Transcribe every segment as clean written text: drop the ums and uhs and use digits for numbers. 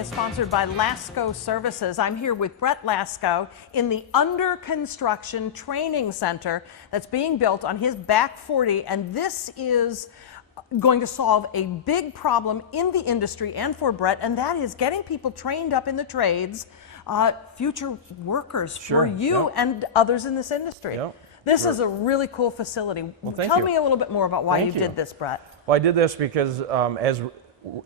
is sponsored by Lascko Services. I'm here with Brett Lascko in the under construction training center that's being built on his back 40, and this is going to solve a big problem in the industry and for Brett, and that is getting people trained up in the trades, future workers for you and others in this industry. This is a really cool facility. Well, Tell me a little bit more about why you did this, Brett. Well, I did this because as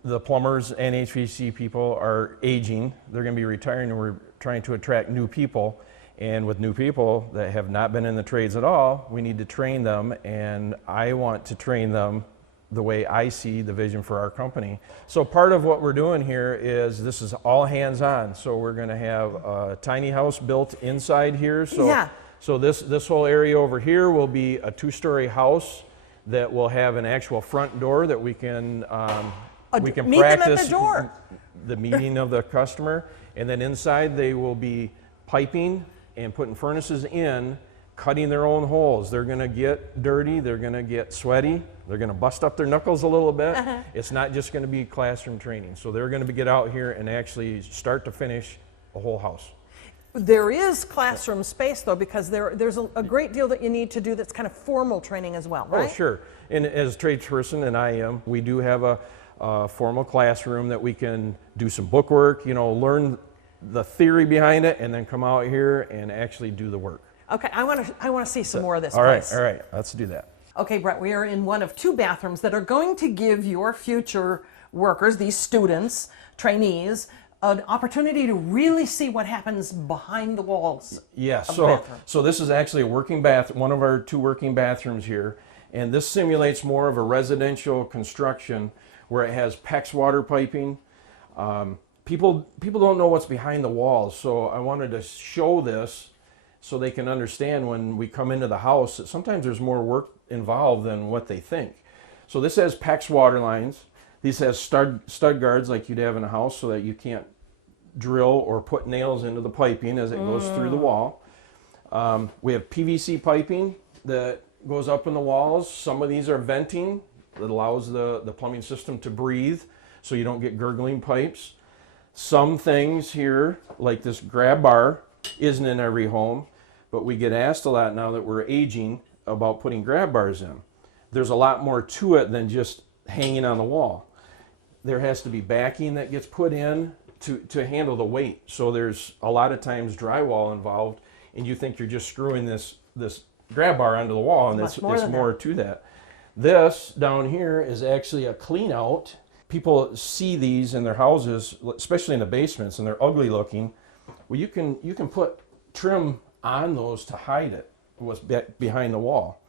the plumbers and HVAC people are aging, they're going to be retiring, and we're trying to attract new people. And with new people that have not been in the trades at all, we need to train them, and I want to train them the way I see the vision for our company. So part of what we're doing here is this is all hands-on. So we're going to have a tiny house built inside here. So this whole area over here will be a 2-story house that will have an actual front door that we can practice the meeting of the customer. And then inside they will be piping and putting furnaces in, cutting their own holes. They're going to get dirty, they're going to get sweaty, they're going to bust up their knuckles a little bit. It's not just going to be classroom training. So they're going to get out here and actually start to finish a whole house. There is classroom space, though, because there's a great deal that you need to do that's kind of formal training as well, right? Oh, sure. And as a tradesperson, and I am, we do have a formal classroom that we can do some bookwork, learn the theory behind it, and then come out here and actually do the work. Okay, I want to see some more of this. All right, let's do that. Okay, Brett, we are in one of 2 bathrooms that are going to give your future workers, these students, trainees, an opportunity to really see what happens behind the walls. Yes, of the bathroom. So this is actually a working one of our 2 working bathrooms here, and this simulates more of a residential construction where it has PEX water piping. People don't know what's behind the walls, so I wanted to show this so they can understand when we come into the house that sometimes there's more work involved than what they think. So this has PEX water lines. These has stud guards like you'd have in a house so that you can't drill or put nails into the piping as it goes through the wall. We have PVC piping that goes up in the walls. Some of these are venting that allows the plumbing system to breathe so you don't get gurgling pipes. Some things here, like this grab bar, isn't in every home, but we get asked a lot now that we're aging about putting grab bars in. There's a lot more to it than just hanging on the wall. There has to be backing that gets put in to handle the weight. So there's a lot of times drywall involved, and you think you're just screwing this grab bar onto the wall, and it's more to that. This down here is actually a clean out. People see these in their houses, especially in the basements, and they're ugly looking. Well, you can put trim on those to hide it, what's behind the wall.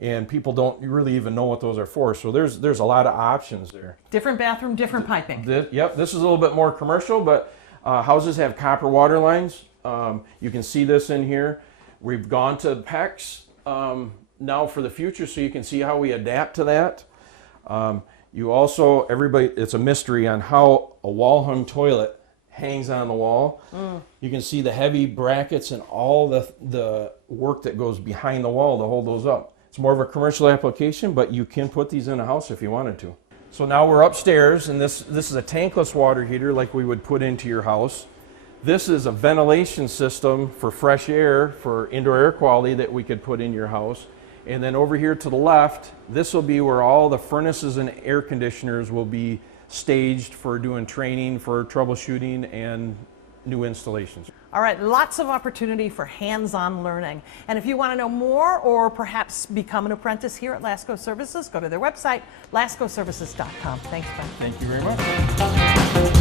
And people don't really even know what those are for. So there's a lot of options there. Different bathroom, different piping. Yep, this is a little bit more commercial, but houses have copper water lines. You can see this in here. We've gone to PEX now for the future, so you can see how we adapt to that. You also, it's a mystery on how a wall-hung toilet hangs on the wall. You can see the heavy brackets and all the work that goes behind the wall to hold those up. It's more of a commercial application, but you can put these in a house if you wanted to. So now we're upstairs, and this is a tankless water heater like we would put into your house. This is a ventilation system for fresh air, for indoor air quality that we could put in your house. And then over here to the left, this will be where all the furnaces and air conditioners will be staged for doing training, for troubleshooting, and new installations. All right, lots of opportunity for hands-on learning. And if you want to know more or perhaps become an apprentice here at Lascko Services, go to their website, lascoservices.com. Thanks, Brent. Thank you very much.